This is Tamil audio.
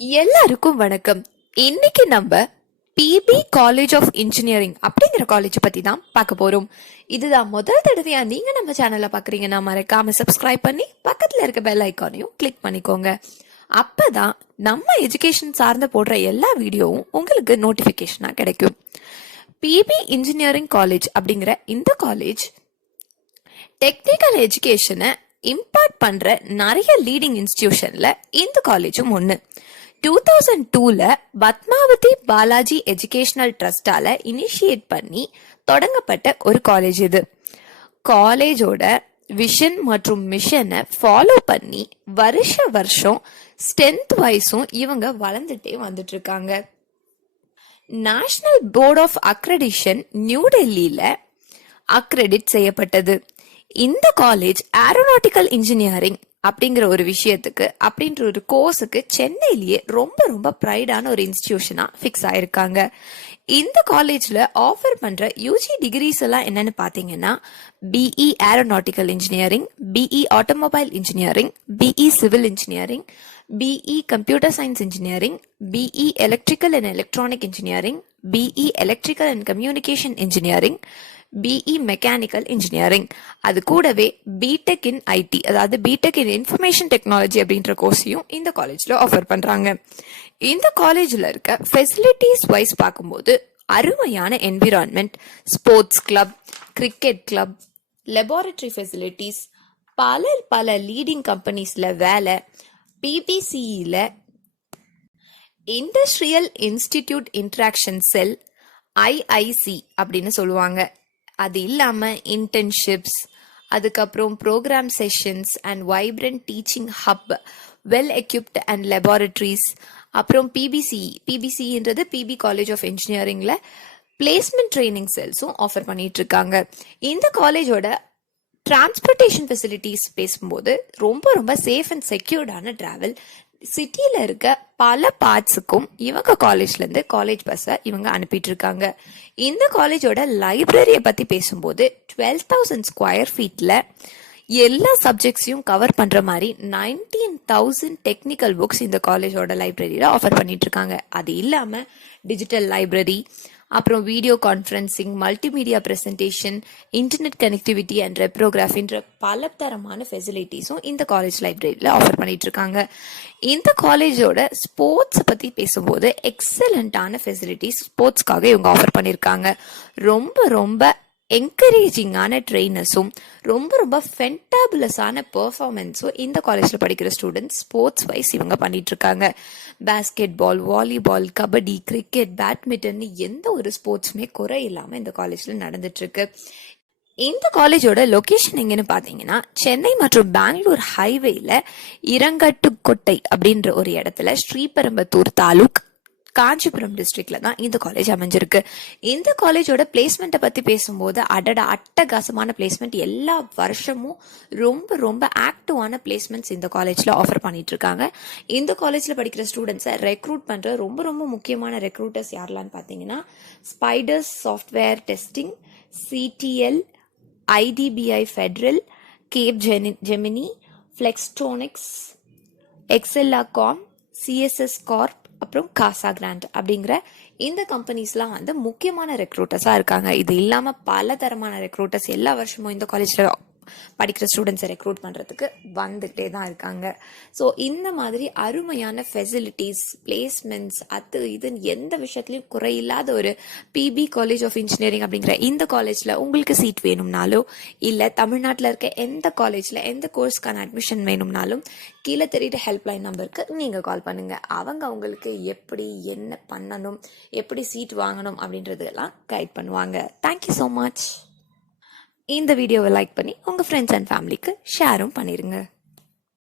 எல்லாருக்கும் வணக்கம். இன்னைக்கு நம்ம பிபி காலேஜ் ஆஃப் இன்ஜினியரிங் அப்படிங்கிற காலேஜ் பத்தி தான் பார்க்க போறோம். இதுதான் முதல் தடவையா நீங்க நம்ம சேனல்ல பாக்குறீங்கன்னா மறக்காம சப்ஸ்கிரைப் பண்ணி பக்கத்துல இருக்க பெல் ஐக்கானையும் கிளிக் பண்ணிக்கோங்க. அப்பதான் நம்ம எஜுகேஷன் சார்ந்த போடுற எல்லா வீடியோவும் உங்களுக்கு நோட்டிபிகேஷனா கிடைக்கும். பிபி இன்ஜினியரிங் காலேஜ் அப்படிங்கிற இந்த காலேஜ் டெக்னிக்கல் எஜுகேஷனை இம்பார்ட் பண்ற நிறைய லீடிங் இன்ஸ்டிடியூஷன்ல இந்த காலேஜும் ஒண்ணு. 2002ல பத்மாவதி பாலாஜி எஜுகேஷனல் ட்ரஸ்டால இனிஷியேட் பண்ணி தொடங்கப்பட்ட ஒரு காலேஜ் இது. காலேஜோட விஷன் மற்றும் மிஷனை ஃபாலோ பண்ணி வருஷம் ஸ்ட்ரென்த் வைஸும் இவங்க வளர்ந்துட்டே வந்துட்டு இருக்காங்க. National board of accreditation new டெல்லியில அக்ரெடிட் செய்யப்பட்டது. இந்த காலேஜ் ஏரோநாட்டிக்கல் இன்ஜினியரிங் அப்படிங்கிற ஒரு விஷயத்துக்கு அப்படின்ற ஒரு கோர்ஸுக்கு சென்னையிலேயே ரொம்ப ப்ரைடான ஒரு இன்ஸ்டிடியூஷனா ஃபிக்ஸ் ஆயிருக்காங்க. இந்த காலேஜ்ல ஆஃபர் பண்ற யூஜி டிகிரிஸ் எல்லாம் என்னன்னு பாத்தீங்கன்னா BE aeronautical engineering, BE automobile engineering, BE civil engineering, BE computer science engineering, BE electrical and electronic engineering, BE electrical and communication engineering, BE mechanical engineering. அது கூடவே பிடெக் இன் ஐடி, அதாவது பிடெக் இன் இன்ஃபர்மேஷன் டெக்னாலஜி அப்படின்ற கோர்ஸையும் இந்த காலேஜ்ல ஆஃபர் பண்றாங்க. இந்த காலேஜ்ல இருக்க ஃபெசிலிட்டிஸ் வைஸ் பார்க்கும்போது அருமையான environment, sports club, cricket club, laboratory facilities, பல லீடிங் கம்பெனிஸ்ல வேலை, பிபிசிஇல industrial institute interaction cell, IIC அப்படின்னு சொல்லுவாங்க. அது இல்லாம இன்டர்ன்ஷிப்ஸ், அதுக்கப்புறம் program sessions and vibrant teaching hub, well equipped and laboratories, அப்புறம் பிபிசின்றது பிபி காலேஜ் ஆஃப் இன்ஜினியரிங்ல பிளேஸ்மெண்ட் ட்ரைனிங் செல்ஸும் ஆஃபர் பண்ணிட்டு இருக்காங்க. இந்த காலேஜோட டிரான்ஸ்போர்டேஷன் ஃபெசிலிட்டிஸ் பேசும்போது ரொம்ப சேஃப் அண்ட் செக்யூர்டான டிராவல். சிட்டியில இருக்க பல பார்ட்ஸுக்கும் இவங்க காலேஜ்ல இருந்து காலேஜ் பஸ்ஸை இவங்க அனுப்பிட்டு இருக்காங்க. இந்த காலேஜோட லைப்ரரியை பத்தி பேசும்போது 12,000 ஸ்கொயர் ஃபீட்ல எல்லா சப்ஜெக்ட்ஸையும் கவர் பண்ற மாதிரி 19,000 டெக்னிக்கல் புக்ஸ் இந்த காலேஜோட லைப்ரரியில ஆஃபர் பண்ணிட்டு இருக்காங்க. அது இல்லாம டிஜிட்டல் லைப்ரரி, அப்புறம் video conferencing, multimedia presentation, internet connectivity and ரெப்ரோகிராஃபின்ற பல தரமான ஃபெசிலிட்டிஸும் இந்த காலேஜ் லைப்ரரியில ஆஃபர் பண்ணிட்டு இருக்காங்க. இந்த காலேஜோட ஸ்போர்ட்ஸ் பத்தி பேசும்போது எக்ஸலண்டான ஃபெசிலிட்டிஸ் ஸ்போர்ட்ஸ்க்காக இவங்க ஆஃபர் பண்ணியிருக்காங்க. ரொம்ப என்கரேஜிங்கான ட்ரெயினர்ஸும் ரொம்ப ஃபென்டாபுலஸான பெர்ஃபார்மன்ஸும் இந்த காலேஜ்ல படிக்கிற ஸ்டூடெண்ட்ஸ் ஸ்போர்ட்ஸ் வைஸ் இவங்க பண்ணிட்டு இருக்காங்க. Basketball, volleyball, kabaddi, cricket, badminton, எந்த ஒரு ஸ்போர்ட்ஸுமே குறை இல்லாம இந்த காலேஜ்ல நடந்துட்டு இருக்கு. இந்த காலேஜோட லொகேஷன் எங்கன்னு பாத்தீங்கன்னா சென்னை மற்றும் பெங்களூர் ஹைவேல இரங்கட்டுக்கோட்டை அப்படின்ற ஒரு இடத்துல ஸ்ரீபெரும்புதூர் தாலுக், காஞ்சிபுரம் டிஸ்ட்ரிக்ட்ல தான் இந்த காலேஜ் அமைஞ்சிருக்கு. இந்த காலேஜோட பிளேஸ்மெண்ட்டை பத்தி பேசும்போது அட்டகாசமான பிளேஸ்மெண்ட். எல்லா வருஷமும் ரொம்ப ஆக்டிவான பிளேஸ்மெண்ட்ஸ் இந்த காலேஜ்ல ஆஃபர் பண்ணிட்டு இருக்காங்க. இந்த காலேஜ்ல படிக்கிற ஸ்டூடெண்ட்ஸை ரெக்ரூட் பண்ற ரொம்ப முக்கியமான ரெக்ரூட்டர்ஸ் யாரெல்லாம் பாத்தீங்கன்னா Spiders software testing, CDL, IDBI Federal, Capgemini, Flextronics, Excelacom, CSS Corp, அப்புறம் காசா கிராண்ட் அப்படிங்கிற இந்த கம்பெனிஸ்லாம் வந்து முக்கியமான ரெக்ரூட்டர்ஸா இருக்காங்க. இது இல்லாம பல தரமான ரெக்ரூட்டர்ஸ் எல்லா வருஷமும் இந்த காலேஜ்ல படிக்கிற ஸ்டூடெண்ட்ஸை ரெக்ரூட் பண்றதுக்கு வந்துகிட்டே தான் இருக்காங்க. ஸோ இந்த மாதிரி அருமையான ஃபெசிலிட்டிஸ், பிளேஸ்மெண்ட்ஸ், அது இதுன்னு எந்த விஷயத்துலையும் குறையில்லாத ஒரு பிபி காலேஜ் ஆஃப் இன்ஜினியரிங் அப்படிங்கிற இந்த காலேஜ்ல உங்களுக்கு சீட் வேணும்னாலோ இல்லை தமிழ்நாட்டில் இருக்க எந்த காலேஜ்ல எந்த கோர்ஸ்க்கான அட்மிஷன் வேணும்னாலும் கீழே தெரியுற ஹெல்ப்லைன் நம்பருக்கு நீங்க கால் பண்ணுங்க. அவங்க உங்களுக்கு எப்படி என்ன பண்ணணும், எப்படி சீட் வாங்கணும் அப்படின்றதெல்லாம் கைட் பண்ணுவாங்க. Thank you so much. இந்த வீடியோவை லைக் பண்ணி உங்க ஃப்ரெண்ட்ஸ் அண்ட் ஃபேமிலிக்கு ஷேரும் பண்ணிருங்க.